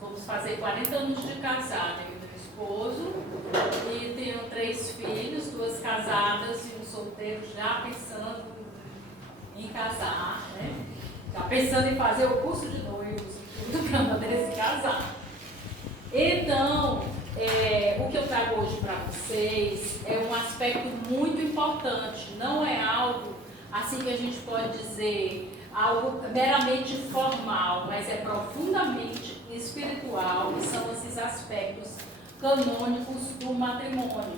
vamos fazer 40 anos de casada, eu e meu esposo, e tenho 3 filhos, 2 casadas e um solteiro já pensando em casar, né? Já pensando em fazer o curso de noivos e tudo para poder se casar. Então, o que eu trago hoje para vocês é um aspecto muito importante, não é algo assim que a gente pode dizer algo meramente formal, mas é profundamente espiritual, que são esses aspectos canônicos do matrimônio.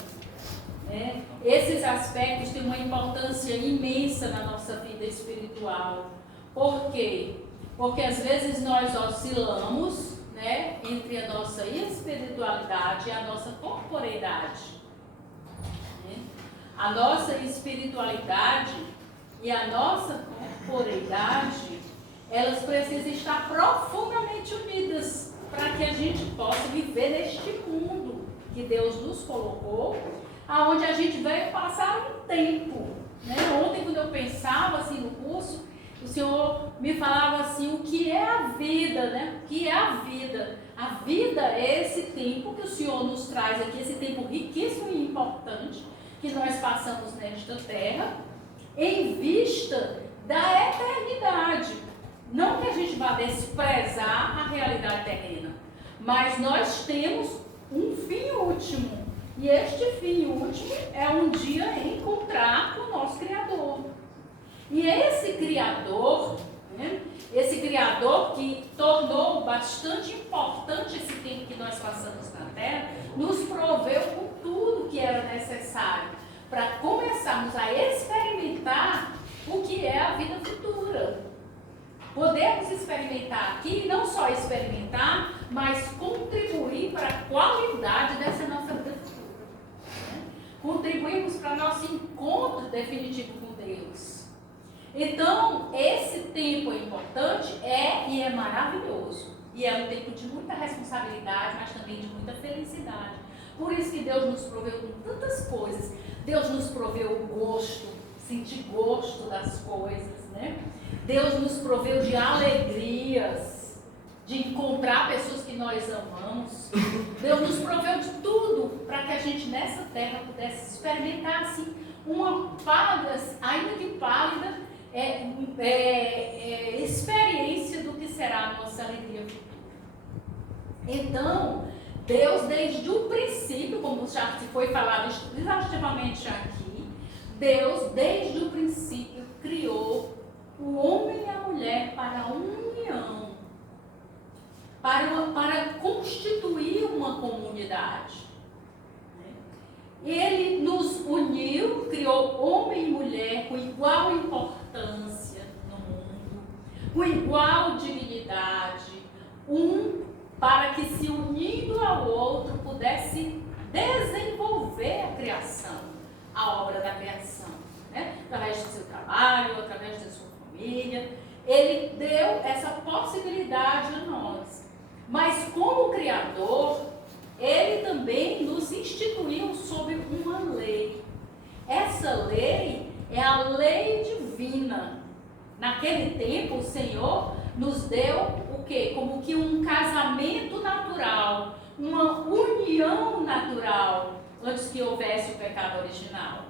Né? Esses aspectos têm uma importância imensa na nossa vida espiritual. Por quê? Porque às vezes nós oscilamos, né, entre a nossa espiritualidade e a nossa corporeidade. Né? A nossa espiritualidade e a nossa corporeidade, elas precisam estar profundamente unidas para que a gente possa viver neste mundo que Deus nos colocou, aonde a gente veio passar um tempo. Né? Ontem, quando eu pensava assim no curso, o Senhor me falava assim, o que é a vida, né? O que é a vida? A vida é esse tempo que o Senhor nos traz aqui, esse tempo riquíssimo e importante que nós passamos nesta terra, em vista da eternidade. Não que a gente vá desprezar a realidade terrena, mas nós temos um fim último. E este fim último é um dia encontrar com o nosso Criador. E esse Criador, né, esse Criador que tornou bastante importante esse tempo que nós passamos na Terra, nos proveu com tudo que era necessário para começarmos a experimentar o que é a vida futura. Podemos experimentar aqui, não só experimentar, mas contribuir para a qualidade dessa nossa vida futura. Né? Contribuirmos para nosso encontro definitivo com Deus. Então, esse tempo é importante, e é maravilhoso. E é um tempo de muita responsabilidade, mas também de muita felicidade. Por isso que Deus nos proveu com tantas coisas. Deus nos proveu o gosto, sentir gosto das coisas, né? Deus nos proveu de alegrias, de encontrar pessoas que nós amamos. Deus nos proveu de tudo para que a gente nessa terra pudesse experimentar assim, uma pálida, ainda que pálida, experiência do que será a nossa alegria futura. Então, Deus, desde o princípio, como já se foi falado exaustivamente aqui, Deus, desde o princípio, criou o homem e a mulher para a união, para constituir uma comunidade. Ele nos uniu, criou homem e mulher com igual importância no mundo, com igual dignidade, para que se unindo ao outro pudesse desenvolver a criação, a obra da criação, né? Através do seu trabalho, através da sua família. Ele deu essa possibilidade a nós. Mas como Criador, Ele também nos instituiu sob uma lei. Essa lei é a lei divina. Naquele tempo, o Senhor nos deu o quê? Como que um casamento natural, uma união natural, antes que houvesse o pecado original.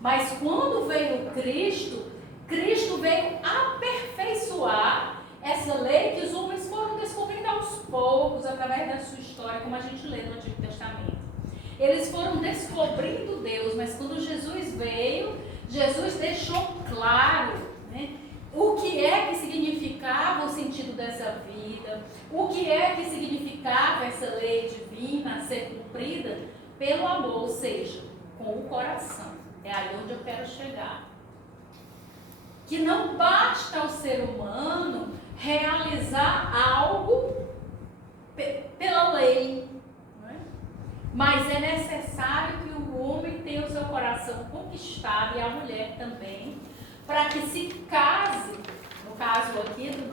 Mas quando veio Cristo, Cristo veio aperfeiçoar essa lei que os homens foram descobrindo aos poucos, através da sua história, como a gente lê no Antigo Testamento. Eles foram descobrindo Deus, mas quando Jesus veio, Jesus deixou claro, né, o que é que significava o sentido dessa vida, o que é que significava essa lei divina a ser cumprida pelo amor, ou seja, com o coração. É aí onde eu quero chegar. Que não basta ao ser humano realizar algo pela lei, não é? Mas é necessário que o homem tenha o seu coração conquistado, e a mulher também, para que se case, no caso aqui do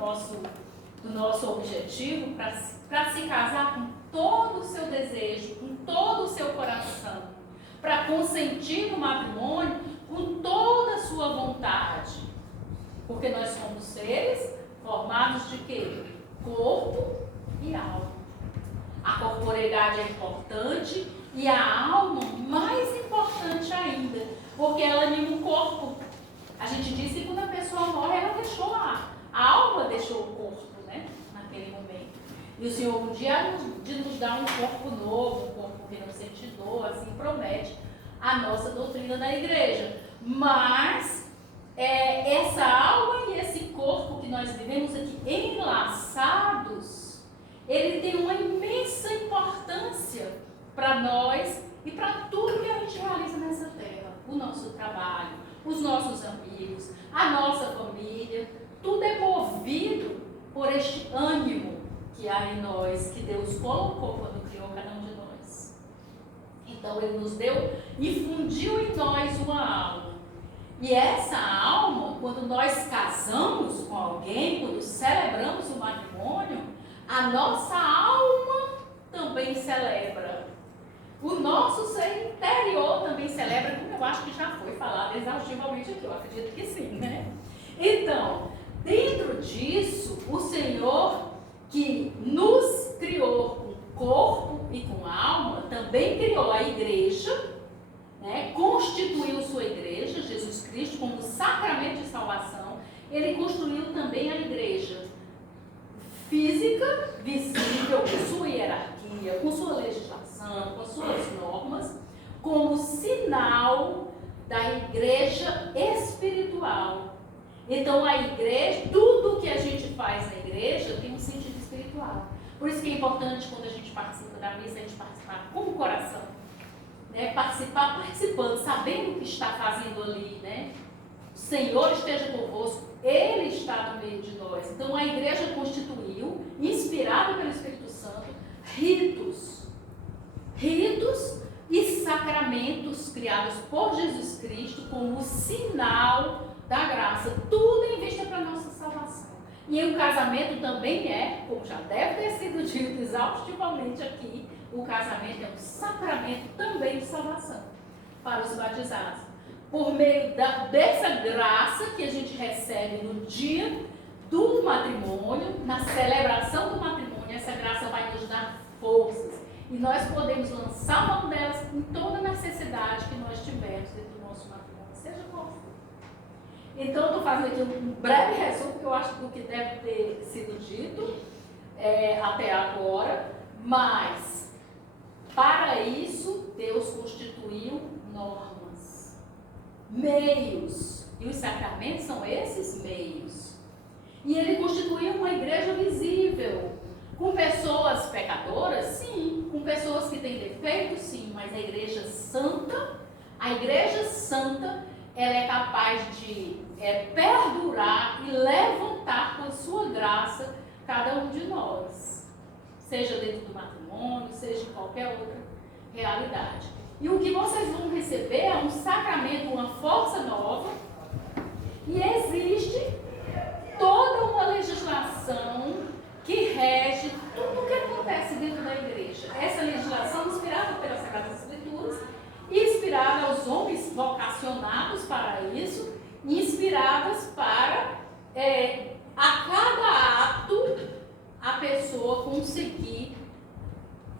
nosso objetivo, para se casar com todo o seu desejo, com todo o seu coração, para consentir no matrimônio com toda a sua vontade. Porque nós somos seres formados de quê? Corpo corporeidade é importante e a alma mais importante ainda, porque ela anima o corpo. A gente disse que quando a pessoa morre, ela deixou a alma deixou o corpo, né? Naquele momento. E o Senhor um dia de nos dar um corpo novo, um corpo que não sente dor, assim promete a nossa doutrina da igreja. Mas essa alma e esse corpo que nós vivemos aqui enlaçados, ele tem uma imensa importância para nós e para tudo que a gente realiza nessa terra. O nosso trabalho, os nossos amigos, a nossa família, tudo é movido por este ânimo que há em nós, que Deus colocou quando criou cada um de nós. Então Ele nos deu e fundiu em nós uma alma. E essa alma, quando nós casamos com alguém, quando celebramos o matrimônio, a nossa alma também celebra. O nosso ser interior também celebra, como eu acho que já foi falado exaustivamente aqui, eu acredito que sim, né? Então, dentro disso, o Senhor que nos criou com corpo e com alma, também criou a igreja, né? Constituiu sua igreja, Jesus Cristo, como sacramento de salvação. Ele construiu também a igreja física, visível, com sua hierarquia, com sua legislação, com suas normas, como sinal da igreja espiritual. Então a igreja, tudo que a gente faz na igreja tem um sentido espiritual. Por isso que é importante quando a gente participa da missa, a gente participar com o coração, né? Participando, sabendo o que está fazendo ali, né? O Senhor esteja convosco, Ele está no meio de nós. Então a igreja constituiu, inspirada pelo Espírito Santo, ritos e sacramentos criados por Jesus Cristo como sinal da graça, tudo em vista para a nossa salvação. E o casamento também como já deve ter sido dito exaustivamente aqui, o casamento é um sacramento também de salvação para os batizados. Por meio dessa graça que a gente recebe no dia do matrimônio, na celebração do matrimônio, essa graça vai nos dar forças. E nós podemos lançar mão delas em toda necessidade que nós tivermos dentro do nosso matrimônio, seja qual for. Então, eu estou fazendo aqui um breve resumo, que eu acho do que deve ter sido dito até agora, mas para isso Deus constituiu normas, meios, e os sacramentos são esses meios. E Ele constituiu uma igreja visível, com pessoas pecadoras, sim, com pessoas que têm defeitos, sim, mas a igreja santa, ela é capaz de perdurar e levantar com a sua graça cada um de nós, seja dentro do matrimônio, seja em qualquer outra realidade. E o que vocês vão receber é um sacramento, uma força nova, e existe toda uma legislação que rege tudo o que acontece dentro da igreja. Essa legislação inspirada pelas Sagradas Escrituras, inspirada aos homens vocacionados para isso, inspiradas para, a cada ato, a pessoa conseguir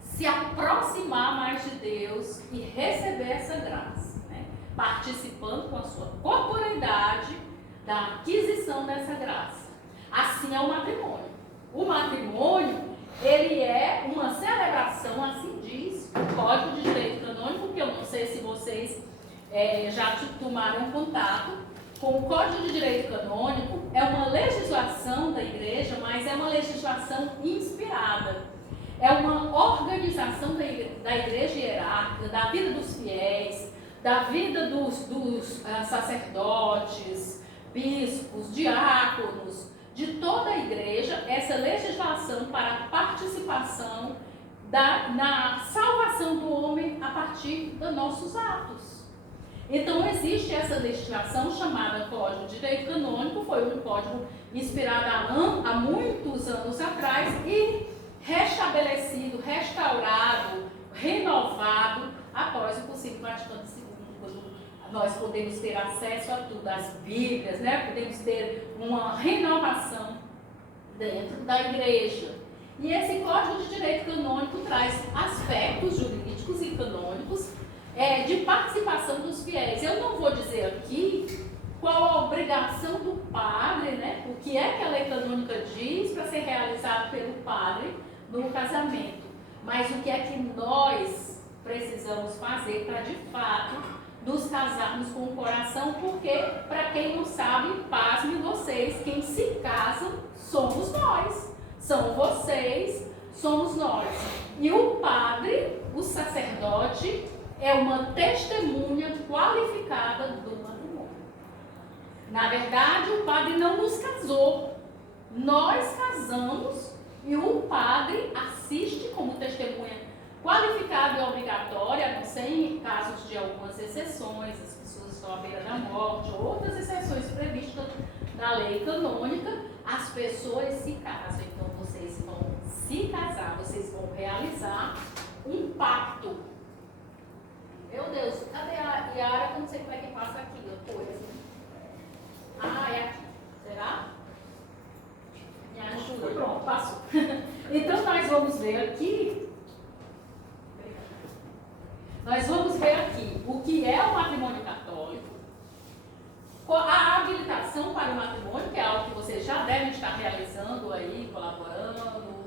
se aproximar mais de Deus e receber essa graça, né? Participando com a sua corporeidade da aquisição dessa graça. Assim é o matrimônio. O matrimônio, ele é uma celebração, assim diz o Código de Direito Canônico, que eu não sei se vocês já tomaram contato com o Código de Direito Canônico. É uma legislação da igreja, mas é uma legislação inspirada. É uma organização da igreja hierárquica, da vida dos fiéis, da vida dos sacerdotes, bispos, diáconos, de toda a igreja, essa legislação para a participação na salvação do homem a partir dos nossos atos. Então existe essa legislação chamada Código de Direito Canônico, foi um código inspirado há muitos anos atrás e restabelecido, restaurado, renovado após o Concílio Vaticano II, quando nós podemos ter acesso a tudo, as Bíblias, né? Podemos ter uma renovação dentro da igreja. E esse Código de Direito Canônico traz aspectos jurídicos e canônicos de participação dos fiéis. Eu não vou dizer aqui qual a obrigação do padre, né? O que é que a lei canônica diz para ser realizado pelo padre no casamento. Mas o que é que nós precisamos fazer para, de fato, nos casarmos com o coração, porque, para quem não sabe, pasmem vocês, quem se casa somos nós, são vocês, somos nós. E o padre, o sacerdote, é uma testemunha qualificada do matrimônio. Na verdade, o padre não nos casou, nós casamos e o padre assiste como testemunha qualificada e obrigatória, a não ser em casos de algumas exceções, as pessoas estão à beira da morte, ou outras exceções previstas na lei canônica, as pessoas se casam. Então, vocês vão se casar, vocês vão realizar um pacto. Meu Deus, cadê a Yara? Eu não sei como é que passa aqui a coisa. Ah, é aqui. Será? Me ajuda. Pronto, passou. Então, nós vamos ver aqui. Nós vamos ver aqui o que é o matrimônio católico, a habilitação para o matrimônio, que é algo que vocês já devem estar realizando aí, colaborando,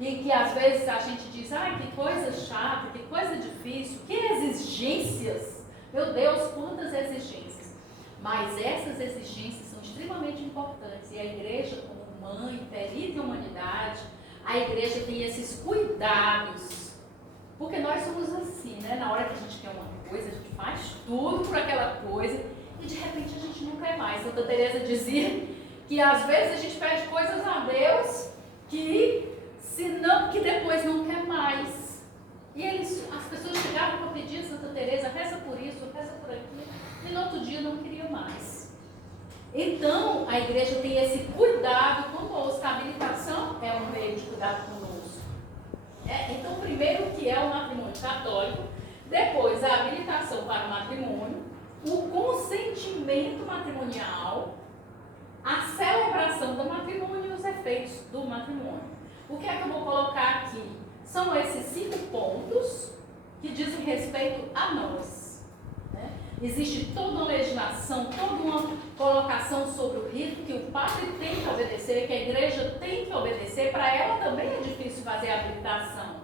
e que às vezes a gente diz, ai, que coisa chata, que coisa difícil, que exigências, meu Deus, quantas exigências. Mas essas exigências são extremamente importantes, e a igreja, como mãe, perita em humanidade, a igreja tem esses cuidados. Porque nós somos assim, né? Na hora que a gente quer uma coisa, a gente faz tudo por aquela coisa e de repente a gente não quer mais. Santa Teresa dizia que às vezes a gente pede coisas a Deus que depois não quer mais. E as pessoas chegavam para pedir a Santa Teresa, reza por isso, reza por aquilo, e no outro dia não queria mais. Então, a igreja tem esse cuidado conosco. A habilitação é um meio de cuidado conosco. Então, primeiro, o que é o matrimônio católico, depois a habilitação para o matrimônio, o consentimento matrimonial, a celebração do matrimônio e os efeitos do matrimônio. O que é que eu vou colocar aqui? São esses 5 pontos que dizem respeito a nós. Né? Existe toda uma legislação, toda uma colocação sobre o rito que o padre tem que obedecer, que a igreja tem que obedecer. Para ela também é difícil fazer a habilitação.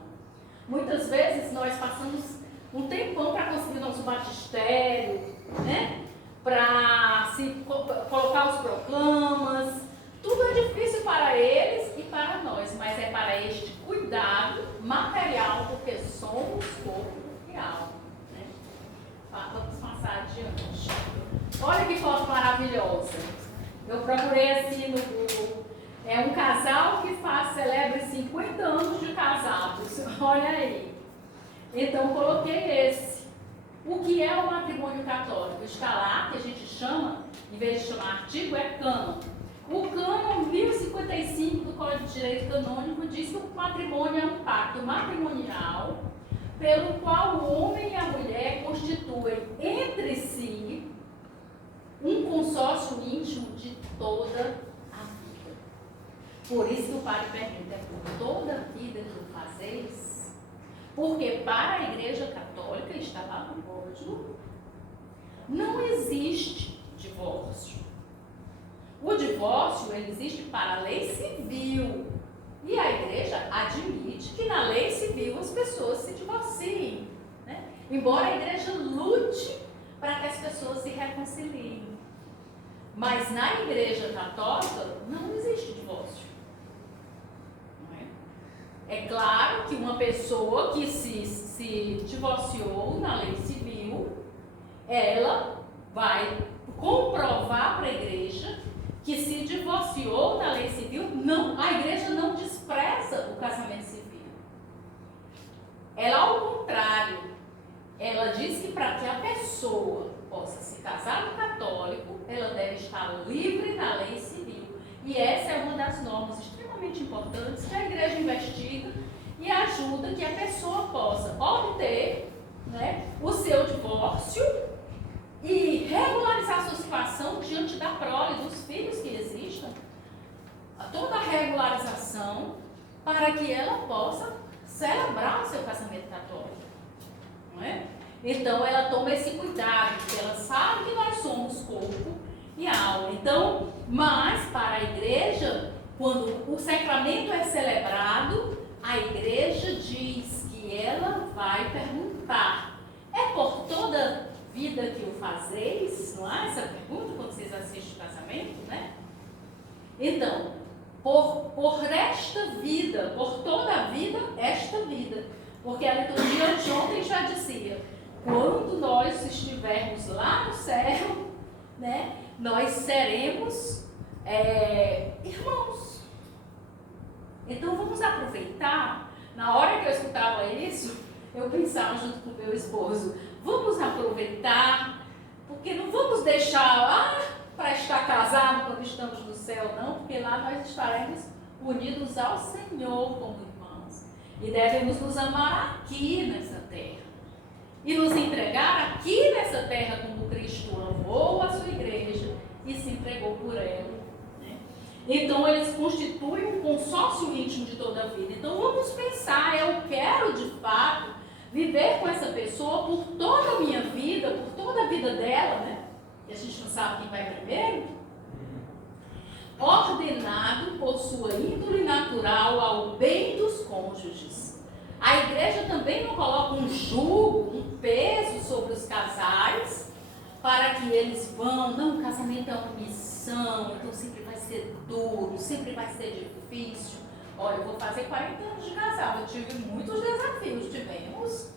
Muitas vezes nós passamos um tempão para conseguir nosso batistério, né? Para se colocar os proclamas. Tudo é difícil para eles e para nós, mas é para este cuidado material, porque somos corpo e alma. Né? Vamos passar adiante. Olha que foto maravilhosa. Eu procurei assim no Google. É um casal que celebra 50 anos de casados. Olha aí. Então, coloquei esse. O que é o matrimônio católico? Está lá, que a gente chama, em vez de chamar artigo, é cânon. O cânon 1055 do Código de Direito Canônico diz que o matrimônio é um pacto matrimonial pelo qual o homem e a mulher constituem entre si um consórcio íntimo de toda a vida. Por isso que o padre pergunta, é por toda a vida que o fazeis? Porque para a Igreja Católica, está lá no código, não existe divórcio. O divórcio ele existe para a lei civil. E a igreja admite que na lei civil as pessoas se divorciem. Né? Embora a igreja lute para que as pessoas se reconciliem. Mas na igreja católica não existe divórcio. Não é? É claro que uma pessoa que se divorciou na lei civil, ela vai comprovar para a igreja que se divorciou na lei civil, a igreja não despreza o casamento civil. Ela, ao contrário, ela diz que para que a pessoa possa se casar no católico, ela deve estar livre na lei civil. E essa é uma das normas extremamente importantes que a igreja investiga e ajuda que a pessoa possa obter, né, o seu divórcio e regularizar sua situação diante da prole, dos filhos que existam, toda a regularização para que ela possa celebrar o seu casamento católico. Não é? Então ela toma esse cuidado, porque ela sabe que nós somos corpo e alma. Então, mas para a igreja, quando o sacramento é celebrado, a igreja diz que ela vai perguntar: é por toda vida que o fazeis? Não há essa pergunta quando vocês assistem o casamento, né? Então, por esta vida, por toda a vida, esta vida. Porque a liturgia de ontem já dizia: quando nós estivermos lá no céu, né, nós seremos irmãos. Então vamos aproveitar. Na hora que eu escutava isso, eu pensava junto com o meu esposo: vamos aproveitar, porque não vamos deixar para estar casado quando estamos no céu, não, porque lá nós estaremos unidos ao Senhor como irmãos. E devemos nos amar aqui nessa terra. E nos entregar aqui nessa terra como Cristo amou a sua igreja e se entregou por ela. Né? Então eles constituem um consórcio íntimo de toda a vida. Então vamos pensar: eu quero de fato viver com essa pessoa por toda a minha vida, por toda a vida dela, né? E a gente não sabe quem vai primeiro. Ordenado por sua índole natural ao bem dos cônjuges. A igreja também não coloca um jugo, um peso sobre os casais, para que eles vão, não, o casamento é uma missão, então sempre vai ser duro, sempre vai ser difícil. Olha, eu vou fazer 40 anos de casado, eu tive muitos desafios, tivemos,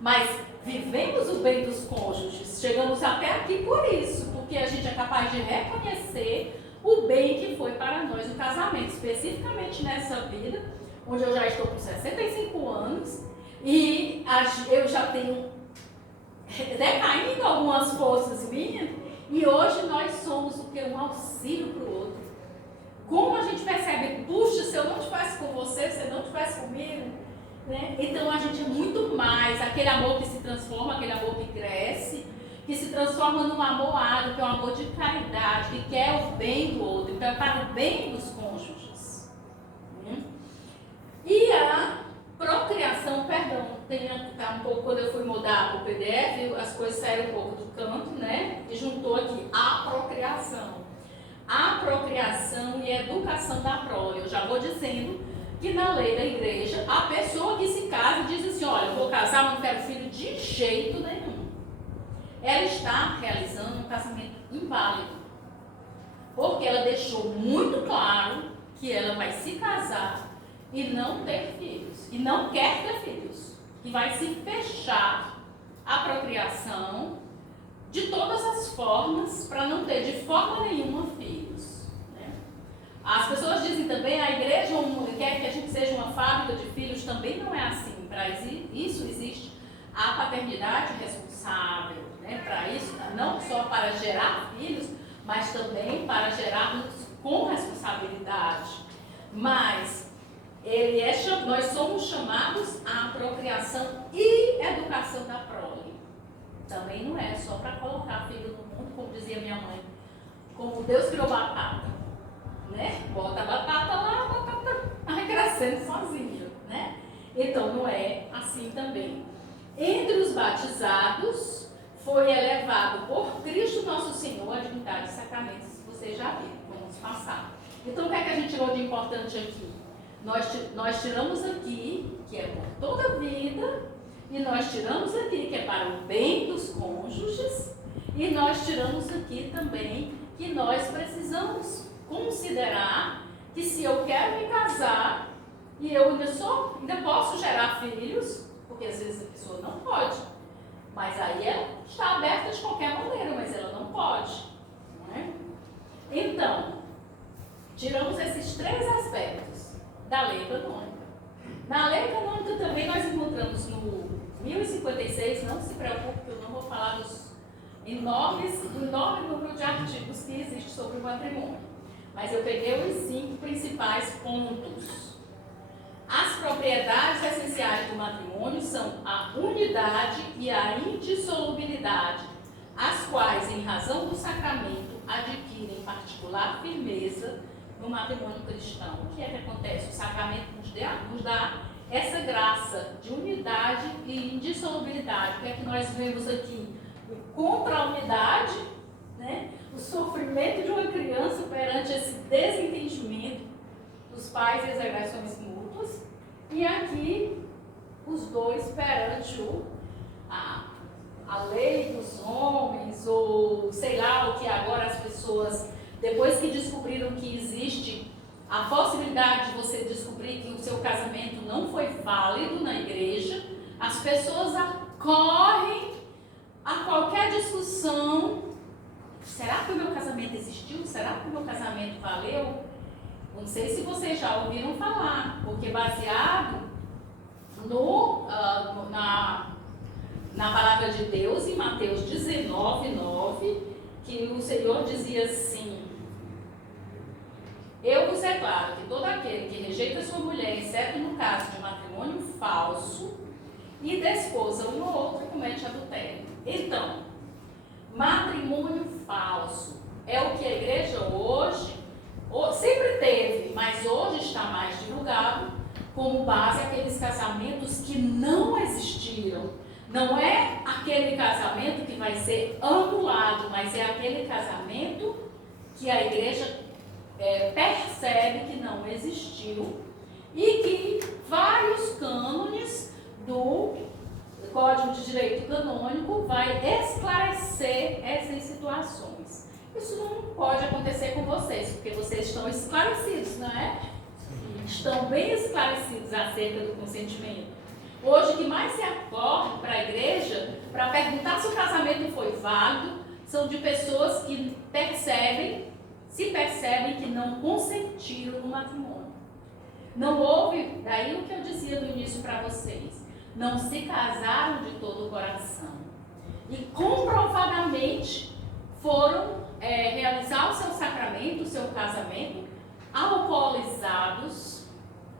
mas vivemos o bem dos cônjuges, chegamos até aqui por isso, porque a gente é capaz de reconhecer o bem que foi para nós o casamento, especificamente nessa vida, onde eu já estou com 65 anos e eu já tenho decaindo algumas forças minhas, e hoje nós somos o que? Um auxílio para o outro. Como a gente percebe: puxa, se eu não estivesse com você, se eu não estivesse comigo, né? Então a gente é muito mais, aquele amor que se transforma, aquele amor que cresce, que se transforma num amor árduo, que é um amor de caridade, que quer o bem do outro, que é para o bem dos cônjuges. E a procriação, perdão, tem um pouco, quando eu fui mudar para o PDF, as coisas saíram um pouco do canto, né? E juntou aqui a procriação. A procriação e a educação da prole. Eu já vou dizendo que na lei da igreja, a pessoa que se casa diz assim: olha, eu vou casar, mas não quero filho de jeito nenhum. Ela está realizando um casamento inválido, porque ela deixou muito claro que ela vai se casar e não ter filhos, e não quer ter filhos, e vai se fechar a procriação de todas as formas para não ter de forma nenhuma filhos. Né? As pessoas dizem também: a igreja quer que a gente seja uma fábrica de filhos. Também não é assim. Para isso existe a paternidade responsável, né? Para isso, não só para gerar filhos, mas também para gerá-los com responsabilidade. Mas nós somos chamados à procriação e educação da prole. Também não é só para colocar filho no mundo, como dizia minha mãe, como Deus criou batata, né? Bota a batata lá, a batata vai crescendo sozinha, né? Então não é assim também. Entre os batizados foi elevado por Cristo Nosso Senhor a divindade dos sacramentos, vocês já viram, vamos passar. Então o que é que a gente tirou de importante aqui? Nós tiramos aqui que é por toda a vida, e nós tiramos aqui que é para o bem dos cônjuges, e nós tiramos aqui também que nós precisamos considerar que se eu quero me casar e eu ainda posso gerar filhos, porque às vezes a pessoa não pode, mas aí ela está aberta de qualquer maneira, mas ela não pode, não é? Então, tiramos esses 3 aspectos da lei canônica. Na lei canônica também nós encontramos no 1056, não se preocupe que eu não vou falar dos enorme número de artigos que existe sobre o matrimônio, mas eu peguei os 5 principais pontos. As propriedades essenciais do matrimônio são a unidade e a indissolubilidade, as quais, em razão do sacramento, adquirem particular firmeza no matrimônio cristão. O que é que acontece? O sacramento nos dá essa graça de unidade e indissolubilidade. O que é que nós vemos aqui? Contra a unidade, né? O sofrimento de uma criança perante esse desentendimento dos pais e as agressões mútuas. E aqui, os dois perante a lei dos homens, ou sei lá, o que agora as pessoas, depois que descobriram que existe a possibilidade de você descobrir que o seu casamento não foi válido na igreja, as pessoas acorrem a qualquer discussão. Será que o meu casamento existiu? Será que o meu casamento valeu? Não sei se vocês já ouviram falar, porque baseado na palavra de Deus, em Mateus 19:9, que o Senhor dizia assim: eu vos declaro que todo aquele que rejeita sua mulher, exceto no caso de matrimônio falso, e desposa um ou outro, comete adultério. Então, matrimônio falso é o que a igreja hoje, sempre teve, mas hoje está mais divulgado, como base aqueles casamentos que não existiram. Não é aquele casamento que vai ser anulado, mas é aquele casamento que a igreja percebe que não existiu e que vários cânones do Código de Direito Canônico vai esclarecer essas situações. Isso não pode acontecer com vocês, porque vocês estão esclarecidos, não é? Estão bem esclarecidos acerca do consentimento. Hoje, o que mais se acorre para a igreja, para perguntar se o casamento foi válido, são de pessoas que se percebem que não consentiram no matrimônio. Não houve, daí o que eu dizia no início para vocês, não se casaram de todo o coração. E comprovadamente foram realizar o seu sacramento, o seu casamento, alcoolizados,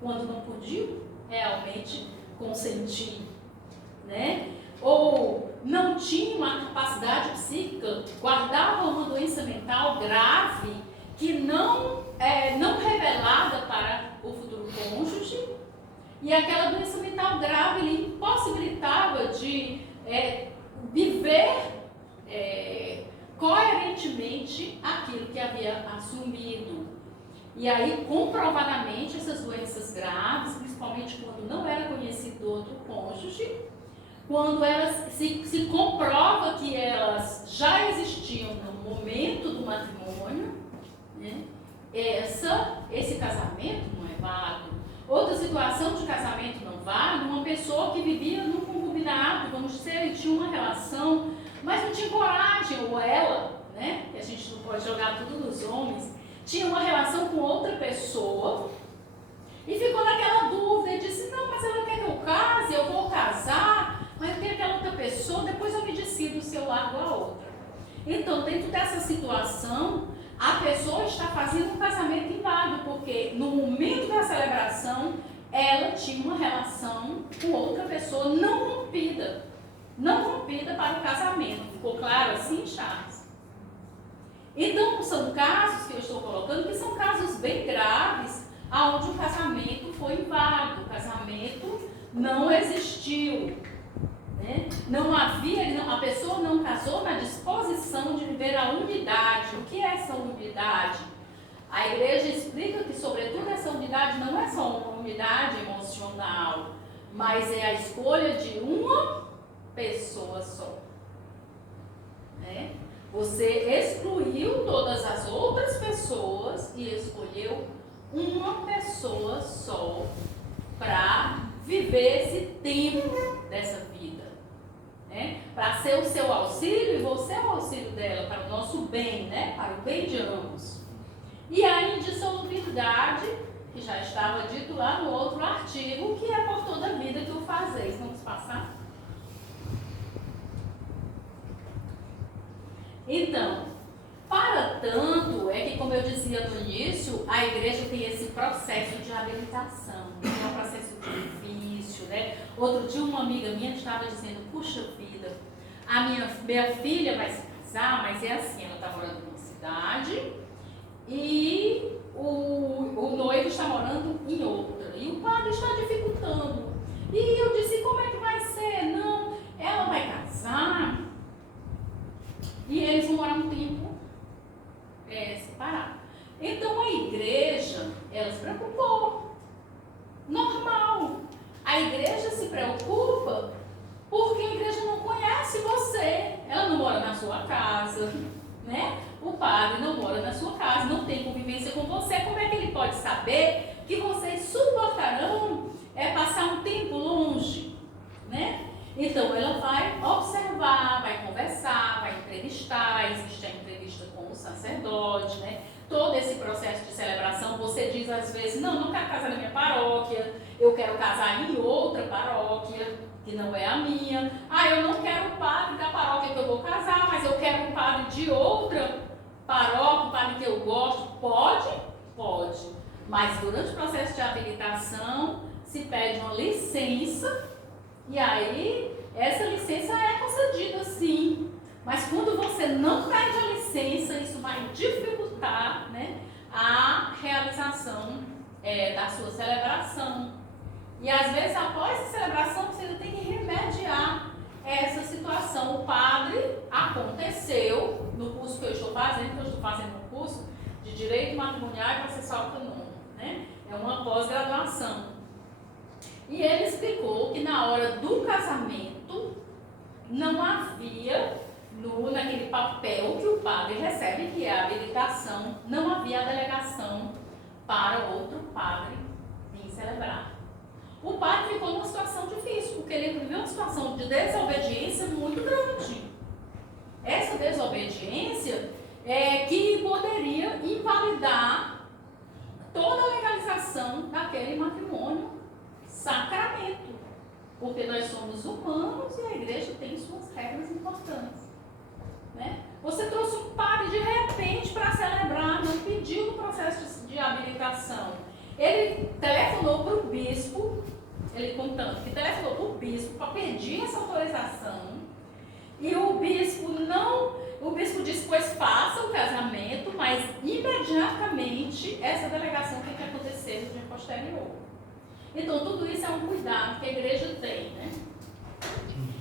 quando não podiam realmente consentir, né? Ou não tinham a capacidade psíquica, guardavam uma doença mental grave que não revelada para o futuro cônjuge, e aquela doença mental grave lhe impossibilitava de viver coerentemente aquilo que havia assumido. E aí, comprovadamente, essas doenças graves, principalmente quando não era conhecido do outro cônjuge, quando elas se comprova que elas já existiam no momento do matrimônio, né? Esse casamento não é válido. Outra situação de casamento não válido, uma pessoa que vivia no concubinato, vamos dizer, tinha uma relação, mas não tinha coragem, ou ela, né? Que a gente não pode jogar tudo nos homens, tinha uma relação com outra pessoa e ficou naquela dúvida e disse: não, mas ela quer que eu case, eu vou casar, mas eu tenho aquela outra pessoa, depois eu me decido se eu largo a outra. Então, dentro dessa situação, a pessoa está fazendo um casamento inválido, porque no momento da celebração ela tinha uma relação com outra pessoa não rompida para o casamento. Ficou claro assim, Charles? Então, são casos que eu estou colocando que são casos bem graves, onde o casamento foi inválido, o casamento não existiu, né? Não havia, a pessoa não casou na disposição de viver a unidade. O que é essa unidade? A igreja explica que, sobretudo, essa unidade não é só uma unidade emocional, mas é a escolha de uma pessoa só, né? Você excluiu todas as outras pessoas e escolheu uma pessoa só para viver esse tempo dessa vida, né? Para ser o seu auxílio e você é o auxílio dela, para o nosso bem, né? Para o bem de ambos. E a indissolubilidade, que já estava dito lá no outro artigo, que é por toda a vida que o fazeis. Vamos passar? Então, para tanto, é que, como eu dizia no início, a igreja tem esse processo de habilitação, que é um processo difícil, né? Outro dia uma amiga minha estava dizendo: puxa vida, a minha filha vai se casar, mas é assim, ela está morando numa cidade e o noivo está morando em outra e o padre está dificultando. E eu disse, como é que vai ser? Não, ela vai casar e eles vão morar um tempo separado. Então a igreja, ela se preocupou. Normal. A igreja se preocupa porque a igreja não conhece você. Ela não mora na sua casa, né? O padre não mora na sua casa, não tem convivência com você. Como é que ele pode saber que vocês suportarão passar um tempo longe, né? Então ela vai observar, vai conversar, vai entrevistar, existe a entrevista com o sacerdote, né? Todo esse processo de celebração, você diz às vezes, não quero casar na minha paróquia, eu quero casar em outra paróquia, que não é a minha. Eu não quero o padre da paróquia que eu vou casar, mas eu quero um padre de outra paróquia, um padre que eu gosto. Pode? Pode. Mas durante o processo de habilitação, se pede uma licença, e aí essa licença é concedida sim. Mas quando você não pede a licença, isso vai dificultar, né, a realização da sua celebração. E às vezes após a celebração você ainda tem que remediar essa situação. O padre aconteceu no curso que eu estou fazendo, um curso de Direito Matrimonial e Processual Canônico, né? É uma pós-graduação. E ele explicou que na hora do casamento não havia, naquele papel que o padre recebe, que é a habilitação, não havia a delegação para outro padre vir celebrar. O padre ficou numa situação difícil, porque ele viveu uma situação de desobediência muito grande. Essa desobediência que poderia invalidar toda a legalização daquele matrimônio sacramento, porque nós somos humanos e a igreja tem suas regras importantes, né? Você trouxe um padre de repente para celebrar, não pediu no processo de habilitação. Ele telefonou para o bispo, ele contando que telefonou para o bispo para pedir essa autorização, e o bispo disse, pois faça o casamento, mas imediatamente essa delegação tem que acontecer no dia posterior. Então tudo isso é um cuidado que a igreja tem, né?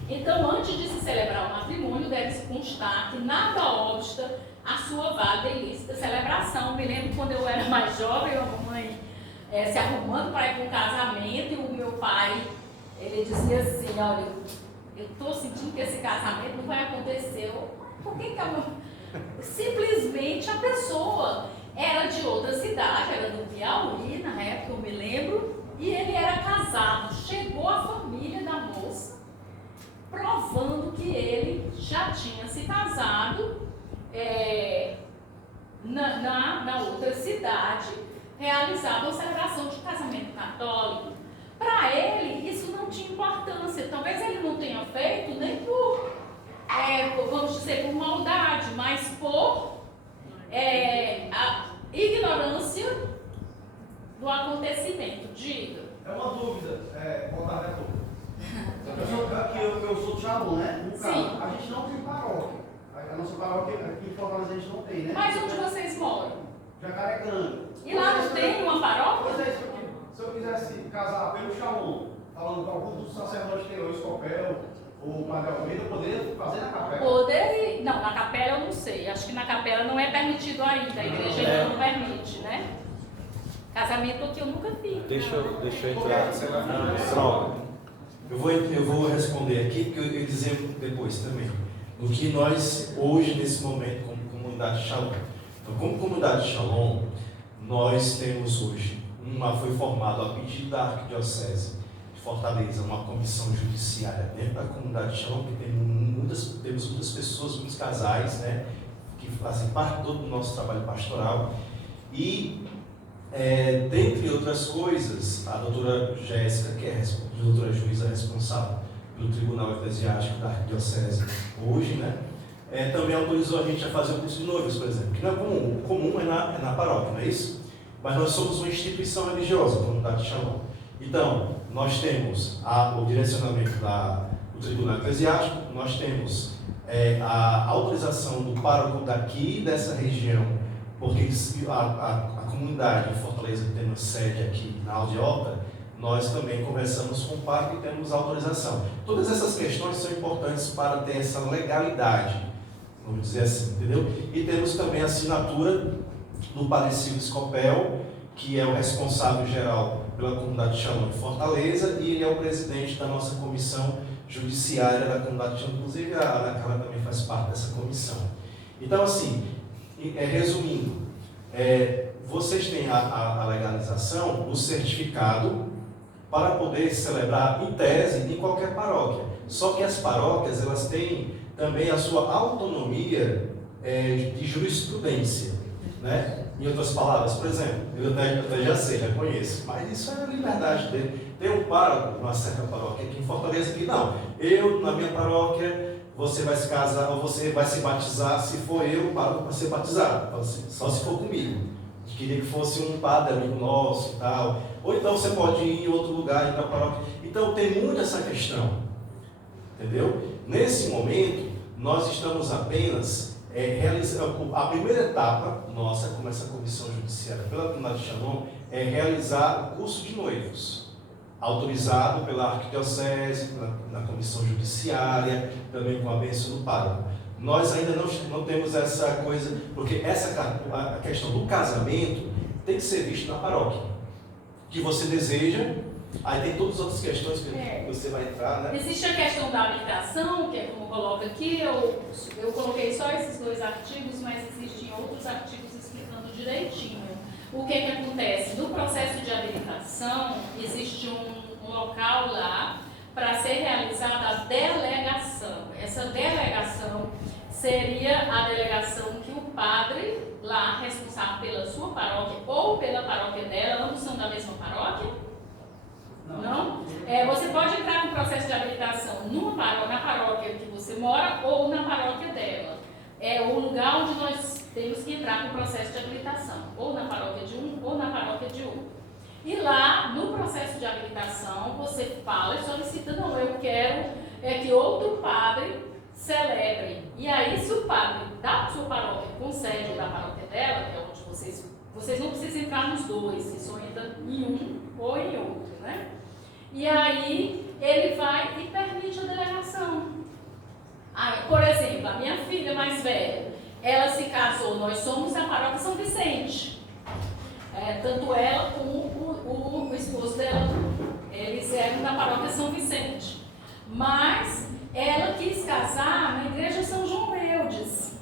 Então, antes de se celebrar o matrimônio, deve-se constar que nada obsta a sua válida e lícita celebração. Me lembro quando eu era mais jovem, a mamãe se arrumando para ir para um casamento, e o meu pai, ele dizia assim, olha, eu estou sentindo que esse casamento não vai acontecer. Por que simplesmente a pessoa era de outra cidade, era do Piauí, na época eu me lembro, e ele era casado. Chegou a família da moça, provando que ele já tinha se casado na outra cidade, realizado a celebração de casamento católico. Para ele, isso não tinha importância. Talvez ele não tenha feito nem por, vamos dizer, por maldade, mas por a ignorância do acontecimento. Diga. É uma dúvida, boa tarde a todos. Eu sou de Xalão, né? No caso, Sim. a gente não tem paróquia. A nossa paróquia aqui em Fortaleza a gente não tem, né? Mas onde vocês moram? Jacaré Grande. E lá não tem uma paróquia? Pois é, se eu quisesse casar pelo Xalão, falando com algum dos sacerdotes que tem o Escopel ou o Padre Almeida, eu poderia fazer na capela? Poderia. Não, na capela eu não sei. Acho que na capela não é permitido ainda. A igreja ainda não permite, né? Casamento aqui eu nunca fiz. Deixa eu entrar. Pronto. Eu vou responder aqui, porque eu ia dizer depois também. O que nós, hoje, nesse momento, como comunidade Shalom. Então, como comunidade Shalom, nós temos hoje, foi formado a pedido da Arquidiocese de Fortaleza, uma comissão judiciária dentro da comunidade Shalom, que temos muitas pessoas, muitos casais, né, que fazem parte do nosso trabalho pastoral. E dentre outras coisas, a doutora Jéssica, que é a doutora juíza responsável pelo Tribunal Eclesiástico da Arquidiocese hoje, né, também autorizou a gente a fazer o curso de noivos, por exemplo, que não é comum. O comum é na paróquia, não é isso? Mas nós somos uma instituição religiosa, a comunidade Shalom. Então, nós temos o direcionamento do Tribunal Eclesiástico, nós temos a autorização do pároco daqui dessa região, porque a comunidade de Fortaleza que tem uma sede aqui na Aldeota, nós também conversamos com o padre e temos autorização. Todas essas questões são importantes para ter essa legalidade, vamos dizer assim, entendeu? E temos também a assinatura do padre Silvio Scopel, que é o responsável geral pela comunidade Shalom de Fortaleza, e ele é o presidente da nossa comissão judiciária da comunidade Shalom, inclusive a Ana Carla também faz parte dessa comissão. Então, assim, resumindo, vocês têm a legalização, o certificado, para poder celebrar em tese em qualquer paróquia. Só que as paróquias, elas têm também a sua autonomia de jurisprudência, né? Em outras palavras, por exemplo, eu até já sei, já conheço, mas isso é a liberdade dele. Tem um pároco, uma certa paróquia aqui em Fortaleza, que não, eu, na minha paróquia, você vai se casar, ou você vai se batizar, se for eu, o pároco vai ser batizado, só se for comigo. Queria que fosse um padre amigo nosso e tal. Ou então você pode ir em outro lugar, ir para a paróquia. Então tem muito essa questão. Entendeu? Nesse momento, nós estamos apenas realizando. A primeira etapa nossa, como essa comissão judiciária pela comunidade Shalom, é realizar o curso de noivos. Autorizado pela arquidiocese, na comissão judiciária, também com a bênção do padre. Nós ainda não temos essa coisa, porque a questão do casamento tem que ser vista na paróquia. Que você deseja, aí tem todas as outras questões que você vai entrar, né? Existe a questão da habilitação, que é como coloca aqui, eu coloquei só esses 2 artigos, mas existem outros artigos explicando direitinho. O que acontece? No processo de habilitação, existe um local lá para ser realizada a delegação. Essa delegação seria a delegação que o padre, lá responsável pela sua paróquia ou pela paróquia dela, ambos são da mesma paróquia? Não? Você pode entrar com o processo de habilitação na paróquia que você mora ou na paróquia dela. É o lugar onde nós temos que entrar com o processo de habilitação, ou na paróquia de um ou na paróquia de outro. E lá, no processo de habilitação, você fala e solicita, não, eu quero que outro padre celebre. E aí, se o padre da sua paróquia concede ou da paróquia dela, que é onde vocês não precisam entrar nos 2, você só entra em um ou em outro, né? E aí, ele vai e permite a delegação. Por exemplo, a minha filha mais velha, ela se casou, nós somos da paróquia São Vicente. Tanto ela como o esposo dela, eles eram da paróquia São Vicente. Mas ela quis casar na igreja São João Eudes.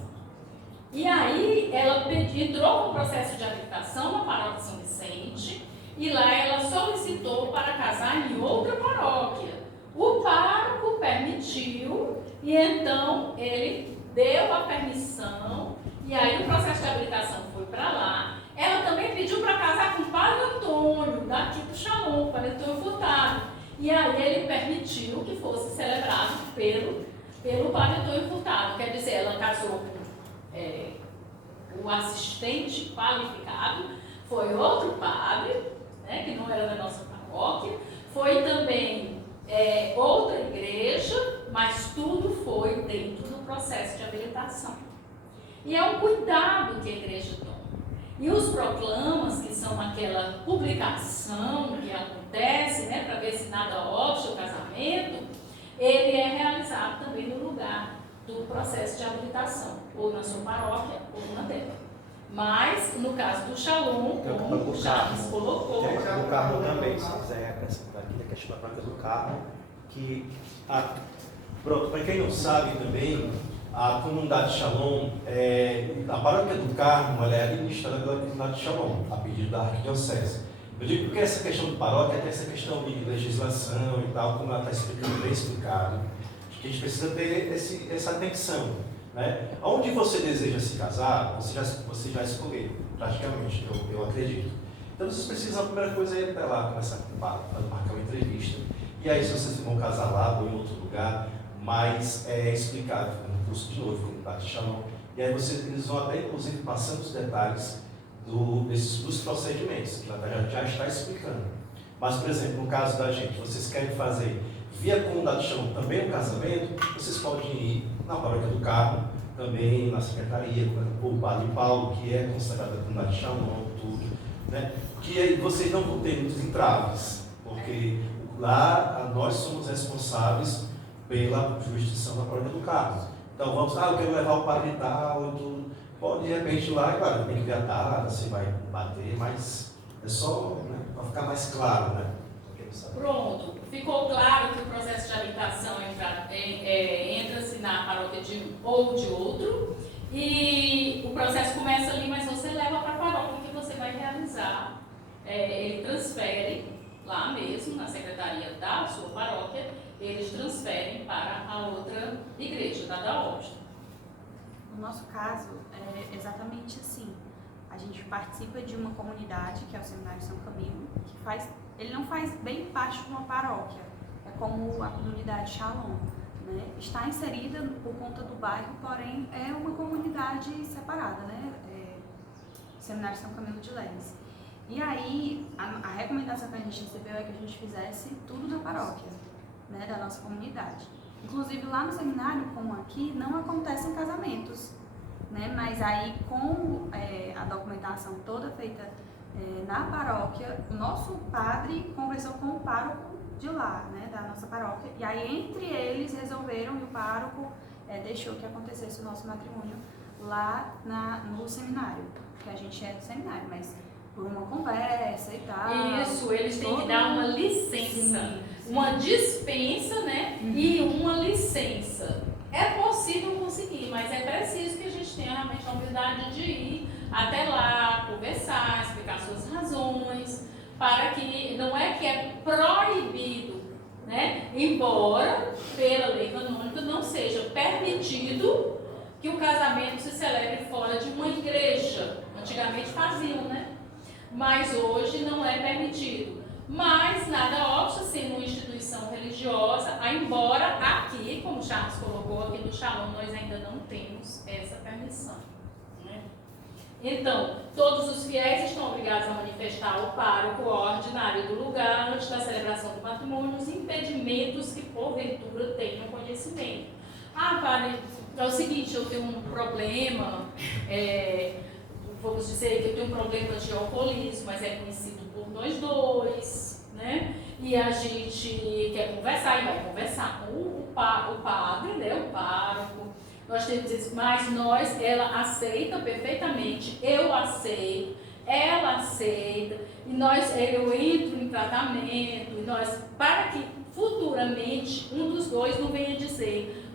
E aí ela entrou com o processo de habilitação na paróquia São Vicente e lá ela solicitou para casar em outra paróquia. O pároco permitiu e então ele deu a permissão e aí o processo de habilitação foi para lá. Ela também pediu para casar com o padre Antônio, daqui do Shalom, o padre Antônio Furtado. E aí ele permitiu que fosse celebrado pelo padre Antônio Furtado. Quer dizer, ela casou com o assistente qualificado, foi outro padre, né, que não era da nossa paróquia, foi também outra igreja, mas tudo foi dentro do processo de habilitação. E é um cuidado que a igreja toma. E os proclamas, que são aquela publicação que acontece, né, para ver se nada obsta o casamento, ele é realizado também no lugar do processo de habilitação, ou na sua paróquia, ou na dela. Mas, no caso do Shalom, como o Charles colocou... Do Carmo também, se quiser acrescentar aqui, da questão da prática do Carmo, que... Pronto, para quem não sabe também, a comunidade Shalom, a paróquia do Carmo, ela é administrada pela comunidade Shalom, a pedido da arquidiocese. Eu digo porque essa questão de paróquia tem essa questão de legislação e tal, como ela está explicando, bem explicado, que a gente precisa ter essa atenção, né? Onde você deseja se casar, você já escolheu, praticamente, eu acredito. Então vocês precisam, a primeira coisa é ir até lá, começar para marcar uma entrevista. E aí, se vocês vão casar lá ou em outro lugar, mais explicado, no curso de noivo, comunidade Shalom. E aí eles vão até, inclusive, passando os detalhes dos procedimentos, que já está explicando. Mas, por exemplo, no caso da gente, vocês querem fazer via comunidade Shalom também o casamento, vocês podem ir na paróquia do Carmo, também na secretaria, com o padre Paulo, que é consagrado da comunidade Shalom, tudo. né? Que aí vocês não vão ter muitos entraves, porque lá nós somos responsáveis pela jurisdição da paróquia do carro. Então vamos, eu quero levar o padre e tal, e tudo. Pode de repente ir lá, e claro, tem que ver a data, se vai bater, mas é só, né, para ficar mais claro, né? Pronto, ficou claro que o processo de habilitação entra-se na paróquia de um ou de outro, e o processo começa ali, mas você leva para a paróquia que você vai realizar. Ele transfere lá mesmo, na secretaria da sua paróquia, eles transferem para a outra igreja, da Hóstia. No nosso caso, é exatamente assim. A gente participa de uma comunidade, que é o Seminário São Camilo, ele não faz bem parte de uma paróquia, é como a comunidade Shalom, né? Está inserida por conta do bairro, porém é uma comunidade separada, né? Seminário São Camilo de Leles. E aí, a recomendação que a gente recebeu é que a gente fizesse tudo na paróquia, né, da nossa comunidade. Inclusive, lá no seminário, como aqui, não acontecem casamentos, né? Mas aí, com a documentação toda feita na paróquia, o nosso padre conversou com o pároco de lá, né, da nossa paróquia, e aí entre eles resolveram, e o pároco deixou que acontecesse o nosso matrimônio lá no seminário, que a gente é do seminário, mas por uma conversa e tal. Isso, eles têm que dar uma licença, uma dispensa, né, e uma licença. É possível conseguir, mas é preciso que a gente tenha realmente a humildade de ir até lá, conversar, explicar suas razões, para que não é que é proibido, né? Embora pela lei canônica não seja permitido que o casamento se celebre fora de uma igreja. Antigamente faziam, né? Mas hoje não é permitido. Mas nada obsta, sendo uma instituição religiosa, embora aqui, como o Charles colocou, aqui no Shalom nós ainda não temos essa permissão, né? Então, todos os fiéis estão obrigados a manifestar ao pároco ordinário do lugar, antes da celebração do matrimônio, os impedimentos que porventura tenham conhecimento. Padre, é o seguinte, eu tenho um problema, vamos dizer que eu tenho um problema de alcoolismo, mas é conhecido por nós dois, né? E a gente quer conversar e vai conversar com o padre, né? O pároco. Nós temos isso, mas ela aceita perfeitamente, eu aceito, ela aceita, e eu entro em tratamento, e para que futuramente um dos dois não venha dizer,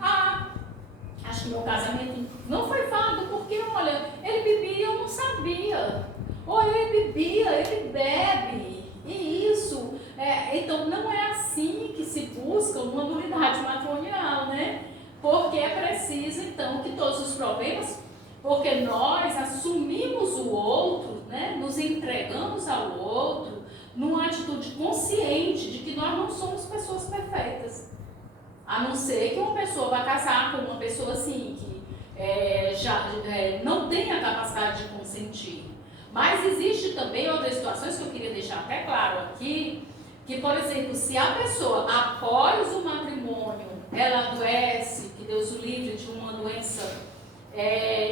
acho que meu casamento não foi válido, porque, olha, ele bebia, eu não sabia. Ou ele bebia, ele bebe. E isso, então não é assim que se busca uma nulidade matrimonial, né? Porque é preciso, então, que todos os problemas, porque nós assumimos o outro, né? Nos entregamos ao outro, numa atitude consciente de que nós não somos pessoas perfeitas. A não ser que uma pessoa vá casar com uma pessoa assim, que não tem a capacidade de consentir. Mas existe também outras situações que eu queria deixar até claro aqui, que, por exemplo, se a pessoa, após o matrimônio, ela adoece, que Deus o livre de uma doença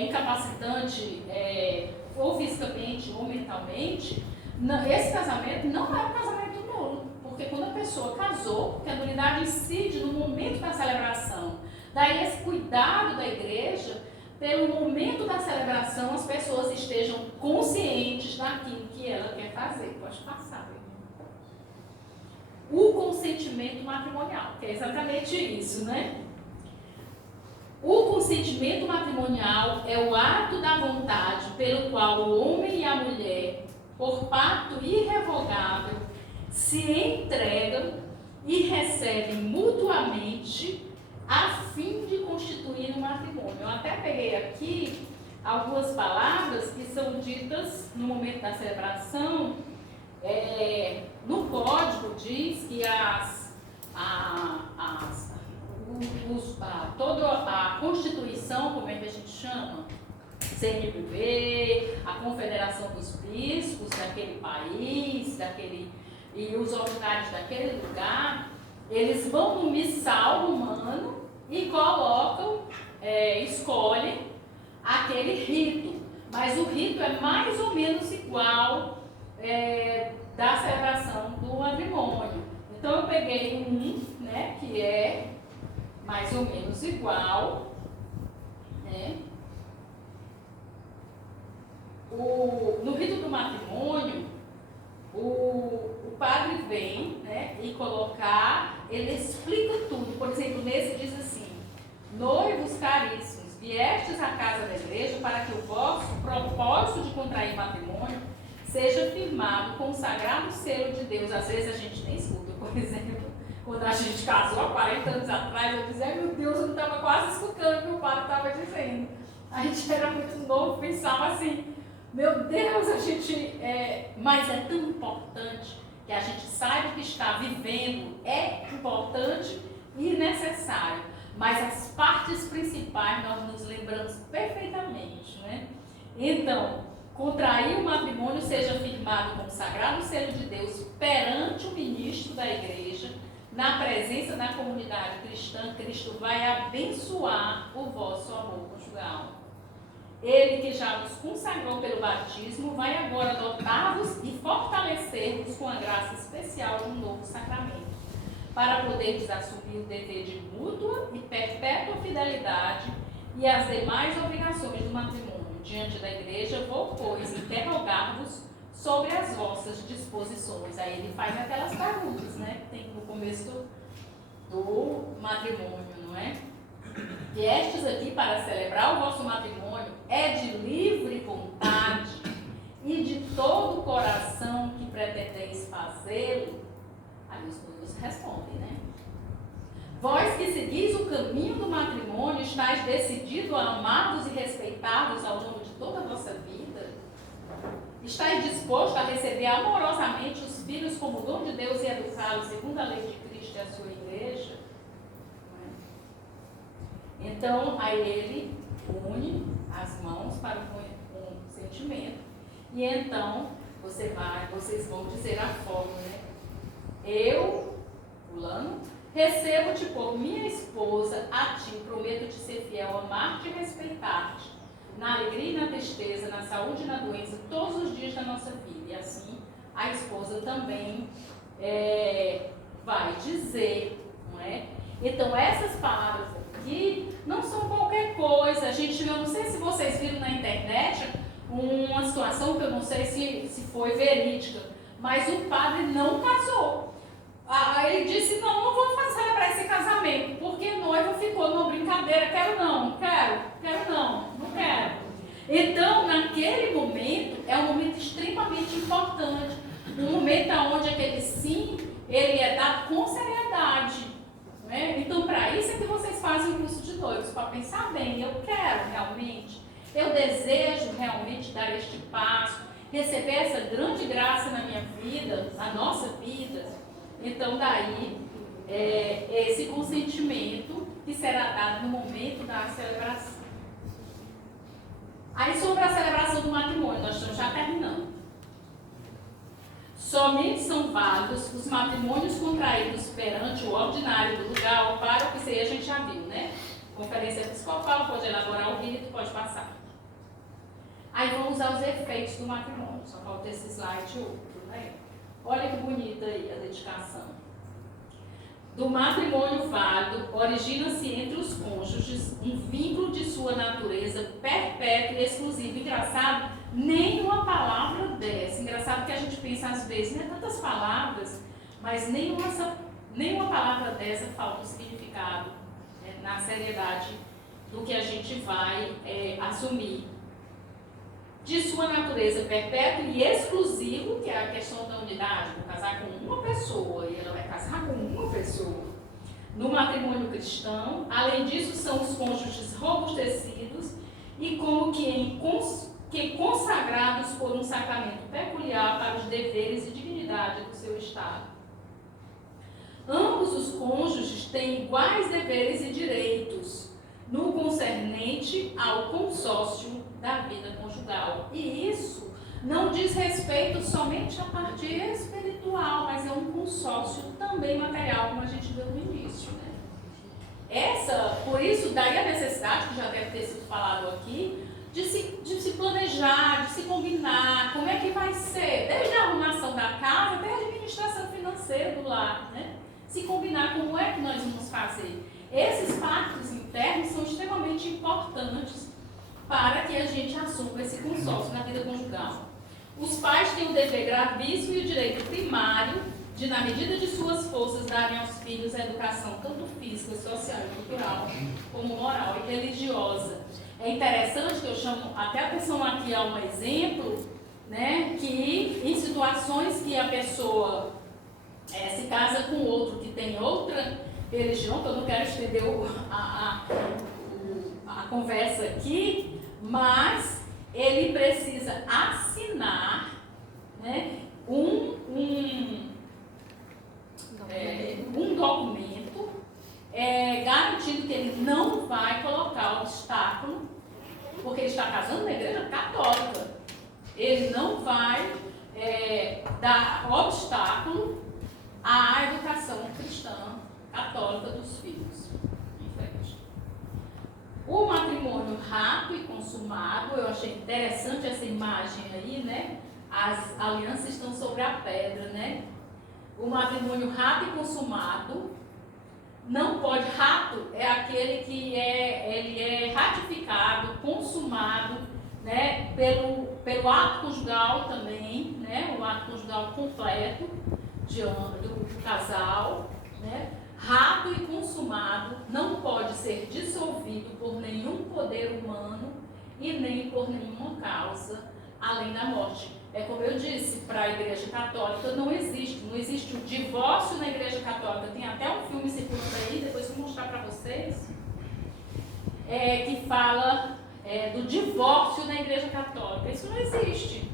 incapacitante, ou fisicamente ou mentalmente, esse casamento não é um casamento nulo. Porque quando a pessoa casou, porque a nulidade incide no momento da celebração. Daí esse cuidado da igreja, pelo momento da celebração, as pessoas estejam conscientes daquilo que ela quer fazer. Pode passar. O consentimento matrimonial, que é exatamente isso, né? O consentimento matrimonial é o ato da vontade pelo qual o homem e a mulher, por pacto irrevogável, se entregam e recebem mutuamente a fim de constituir um matrimônio. Eu até peguei aqui algumas palavras que são ditas no momento da celebração. No código diz que toda a Constituição, como é que a gente chama? CNBB, a Confederação dos Bispos daquele país, e os ordinários daquele lugar, eles vão no missal humano e colocam, escolhem aquele rito. Mas o rito é mais ou menos igual da celebração do matrimônio. Então eu peguei um, né, que é mais ou menos igual, né? No rito do matrimônio, o padre vem, né, e ele explica tudo. Por exemplo, nesse diz assim: noivos caríssimos, viestes à casa da igreja para que o vosso propósito de contrair matrimônio seja firmado com o sagrado selo de Deus. Às vezes a gente nem escuta. Por exemplo, quando a gente casou há 40 anos atrás, eu dizia: meu Deus, eu não estava quase escutando o que o padre estava dizendo. A gente era muito novo, pensava assim: meu Deus, mas é tão importante que a gente saiba o que está vivendo, é importante e necessário. Mas as partes principais nós nos lembramos perfeitamente, né? Então, contrair o matrimônio seja firmado com o sagrado selo de Deus perante o ministro da igreja, na presença da comunidade cristã. Cristo vai abençoar o vosso amor conjugal. Ele que já nos consagrou pelo batismo, vai agora dotar-vos e fortalecer-vos com a graça especial de um novo sacramento, para poderes assumir o dever de mútua e perpétua fidelidade e as demais obrigações do matrimônio. Diante da igreja, vou, pois, interrogar-vos sobre as vossas disposições. Aí ele faz aquelas perguntas, né, que tem no começo do matrimônio, não é? Viestes aqui para celebrar o vosso matrimônio, é de livre vontade e de todo o coração que pretendeis fazê-lo? Aí os noivos respondem, né? Vós que seguis o caminho do matrimônio, estáis decididos a amar-vos e respeitar-vos ao longo de toda a vossa vida? Estáis dispostos a receber amorosamente os filhos como dom de Deus e educá-los segundo a lei de Cristo e a sua igreja? Então, aí ele une as mãos para um sentimento. E então, vocês vão dizer a forma, né? Eu, fulano, recebo-te por minha esposa, a ti prometo-te ser fiel, amar-te e respeitar-te, na alegria e na tristeza, na saúde e na doença, todos os dias da nossa vida. E assim, a esposa também vai dizer, não é? Então, essas palavras aqui não são qualquer coisa. Eu não sei se vocês viram na internet uma situação que eu não sei se foi verídica, mas o padre não casou. Aí ele disse: não vou celebrar esse casamento, porque a noiva ficou numa brincadeira, quero não. Então, naquele momento, é um momento extremamente importante, um momento onde aquele sim, ele é dado com seriedade, né? Então, para isso é que vocês fazem o curso de noivos, para pensar bem: eu quero realmente, eu desejo realmente dar este passo, receber essa grande graça na minha vida, na nossa vida. Então, daí, esse consentimento que será dado no momento da celebração. Aí, sobre a celebração do matrimônio, nós estamos já terminando. Somente são válidos os matrimônios contraídos perante o ordinário do lugar, para o que isso aí a gente já viu, né? Conferência episcopal, pode elaborar o rito, pode passar. Aí vamos usar os efeitos do matrimônio, só falta esse slide e outro, né? Olha que bonita aí a dedicação. Do matrimônio válido, origina-se entre os cônjuges um vínculo de sua natureza perpétua e exclusiva. Engraçado, nenhuma palavra dessa. Engraçado que a gente pensa às vezes, né, tantas palavras, mas nenhuma palavra dessa falta o significado, né, na seriedade do que a gente vai assumir. De sua natureza perpétua e exclusivo, que é a questão da unidade, vou casar com uma pessoa e ela vai casar com uma pessoa. No matrimônio cristão, além disso, são os cônjuges robustecidos e como que consagrados por um sacramento peculiar para os deveres e dignidade do seu estado. Ambos os cônjuges têm iguais deveres e direitos no concernente ao consórcio da vida conjugal. E isso não diz respeito somente à parte espiritual, mas é um consórcio também material, como a gente viu no início, né? Por isso, daí a necessidade, que já deve ter sido falado aqui, de se planejar, de se combinar, como é que vai ser, desde a arrumação da casa até a administração financeira do lar, né? Se combinar como é que nós vamos fazer. Esses pactos internos são extremamente importantes para que a gente assuma esse consórcio na vida conjugal. Os pais têm o dever gravíssimo e o direito primário de, na medida de suas forças, darem aos filhos a educação tanto física, social e cultural, como moral e religiosa. É interessante que eu chamo até a atenção aqui a um exemplo, né, que em situações que a pessoa se casa com outro que tem outra religião, que eu não quero estender a conversa aqui, mas ele precisa assinar, né, um documento garantindo que ele não vai colocar obstáculo, porque ele está casando na igreja católica. Ele não vai dar obstáculo à educação cristã católica dos filhos. Em frente. O matrimônio rato e consumado, eu achei interessante essa imagem aí, né? As alianças estão sobre a pedra, né? O matrimônio rato e consumado não pode. Rato é aquele que ele é ratificado, consumado, né? Pelo ato conjugal também, né? O ato conjugal completo do casal, né? Rato e consumado não pode ser dissolvido por nenhum poder humano e nem por nenhuma causa além da morte. É como eu disse, para a Igreja Católica não existe o divórcio na Igreja Católica. Tem até um filme circulando aí, depois eu vou mostrar para vocês, que fala do divórcio na Igreja Católica. Isso não existe,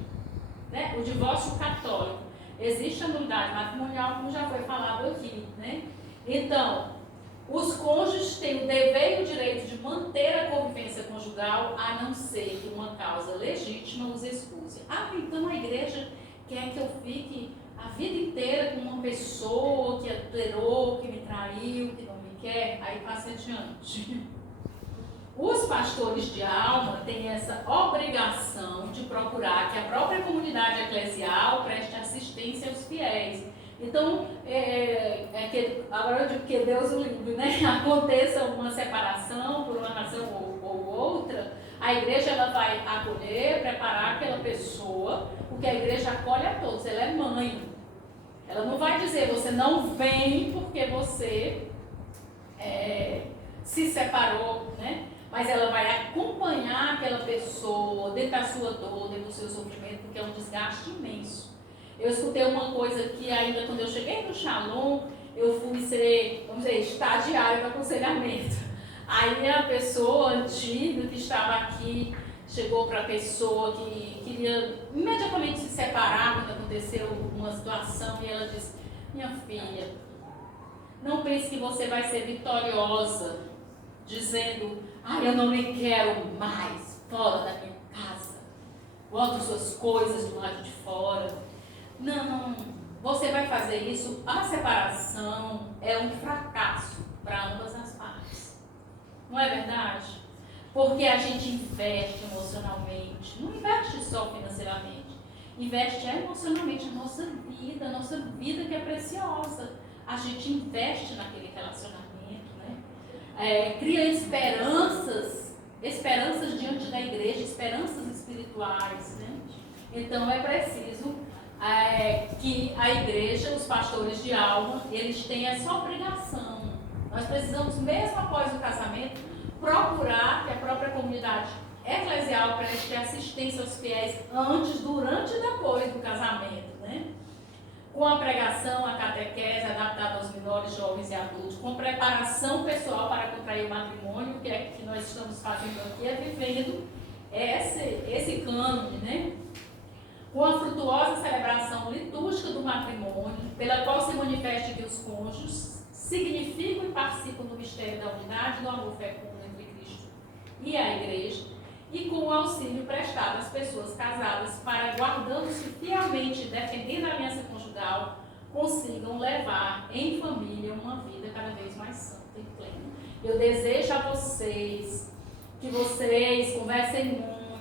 né? O divórcio católico. Existe a nulidade matrimonial, como já foi falado aqui, né? Então, os cônjuges têm o dever e o direito de manter a convivência conjugal, a não ser que uma causa legítima os excuse. Então a igreja quer que eu fique a vida inteira com uma pessoa que adulterou, que me traiu, que não me quer, aí passa adiante. Os pastores de alma têm essa obrigação de procurar que a própria comunidade eclesial preste assistência aos fiéis. Então, agora eu digo que Deus o livre, né? Aconteça uma separação por uma razão ou outra, a igreja ela vai acolher, preparar aquela pessoa, porque a igreja acolhe a todos, ela é mãe. Ela não vai dizer, você não vem porque você se separou, né? Mas ela vai acompanhar aquela pessoa dentro da sua dor, dentro do seu sofrimento, porque é um desgaste imenso. Eu escutei uma coisa que ainda quando eu cheguei no Shalom, eu fui ser, vamos dizer, estagiária do aconselhamento. Aí a pessoa antiga que estava aqui chegou para a pessoa que queria imediatamente se separar quando aconteceu uma situação e ela disse, minha filha, não pense que você vai ser vitoriosa dizendo, eu não me quero mais fora da minha casa, bota suas coisas do lado de fora. Não, você vai fazer isso, a separação é um fracasso para ambas as partes. Não é verdade? Porque a gente investe emocionalmente, não investe só financeiramente, investe emocionalmente a nossa vida que é preciosa. A gente investe naquele relacionamento, né? Cria esperanças diante da igreja, esperanças espirituais, né? Então é preciso que a igreja, os pastores de alma, eles têm essa obrigação. Nós precisamos, mesmo após o casamento, procurar que a própria comunidade eclesial preste assistência aos fiéis antes, durante e depois do casamento, né? Com a pregação, a catequese adaptada aos menores, jovens e adultos, com preparação pessoal para contrair o matrimônio, que é que nós estamos fazendo aqui, vivendo esse cânone, né? Com a frutuosa celebração litúrgica do matrimônio, pela qual se manifesta que os cônjuges significam e participam do mistério da unidade do amor fecundo entre Cristo e a Igreja, e com o auxílio prestado às pessoas casadas para, guardando-se fielmente e defendendo a aliança conjugal, consigam levar em família uma vida cada vez mais santa e plena. Eu desejo a vocês que vocês conversem muito,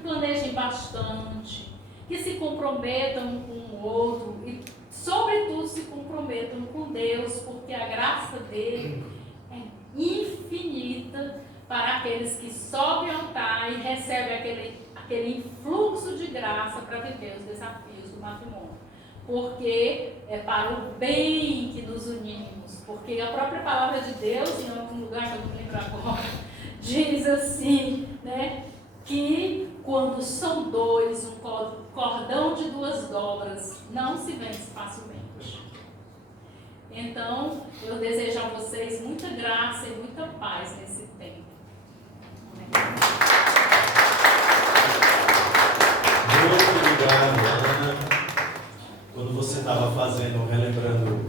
planejem bastante, que se comprometam um com o outro e, sobretudo, se comprometam com Deus, porque a graça dele é infinita para aqueles que sobem ao altar e recebem aquele influxo de graça para viver os desafios do matrimônio. Porque é para o bem que nos unimos, porque a própria palavra de Deus, em algum lugar que eu não lembro agora, diz assim, né, que quando são dois, um cordão de 2 dobras não se vence facilmente. Então, eu desejo a vocês muita graça e muita paz nesse tempo. Muito obrigado, Ana. Quando você estava relembrando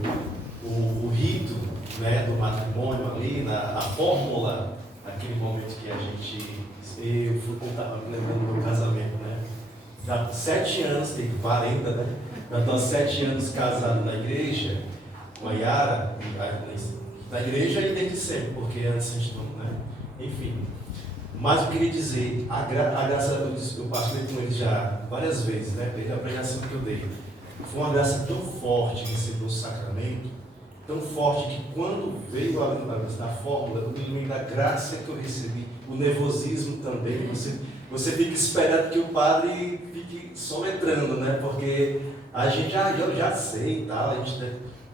o rito, né, do matrimônio ali, a fórmula, naquele momento que eu fui contar, me lembrando do meu casamento, né? Já 7 anos, tem 40, né? Já estou há 7 anos casado na igreja, com a Yara, na igreja e desde sempre, porque antes a gente não, né? Enfim. Mas eu queria dizer, a graça, eu partilhei com ele já várias vezes, né? Desde a pregação que eu dei. Foi uma graça tão forte receber o sacramento, tão forte que quando veio a lembrança da fórmula, eu me lembro da graça que eu recebi, o nervosismo também. Você fica esperando que o padre fique soletrando, né? Porque a gente eu já sei e tal,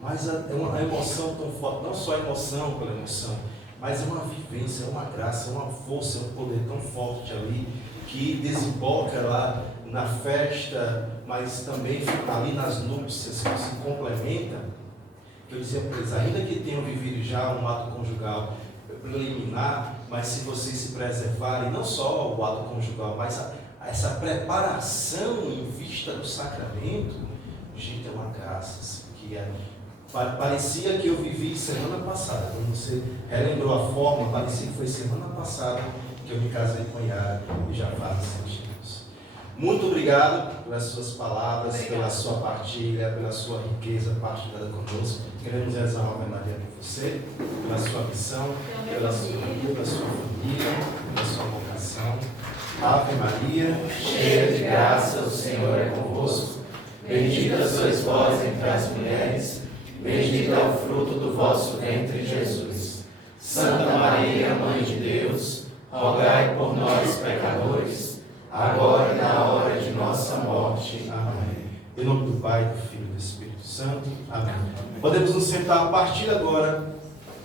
mas é uma emoção tão forte, não só a emoção pela emoção, mas é uma vivência, é uma graça, é uma força, é um poder tão forte ali, que desemboca lá na festa, mas também ali nas núpcias, que se complementa. Eu dizia para eles, ainda que tenham vivido já um ato conjugal preliminar, mas se vocês se preservarem, não só o ato conjugal, mas essa preparação em vista do sacramento, gente, é uma graça, assim, que parecia que eu vivi semana passada. Quando você relembrou a forma, parecia que foi semana passada que eu me casei com a Yara e já faz 7 anos. Muito obrigado pelas suas palavras, pela sua partilha, pela sua riqueza partilhada conosco. Queremos rezar uma Ave Maria por você, pela sua missão, pela sua família, pela sua vocação. Ave Maria, cheia de graça, o Senhor é convosco. Bendita sois vós entre as mulheres, bendito é o fruto do vosso ventre, Jesus. Santa Maria, Mãe de Deus, rogai por nós, pecadores, agora e na hora de nossa morte. Amém. Em nome do Pai, do Filho e do Espírito Santo. Amém. Podemos nos sentar a partir agora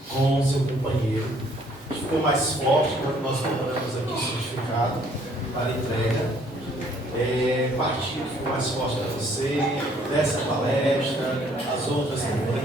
com o seu companheiro. Ficou mais forte quando nós colocamos aqui o certificado para entrega. Partir ficou mais forte para você, dessa palestra, as outras também.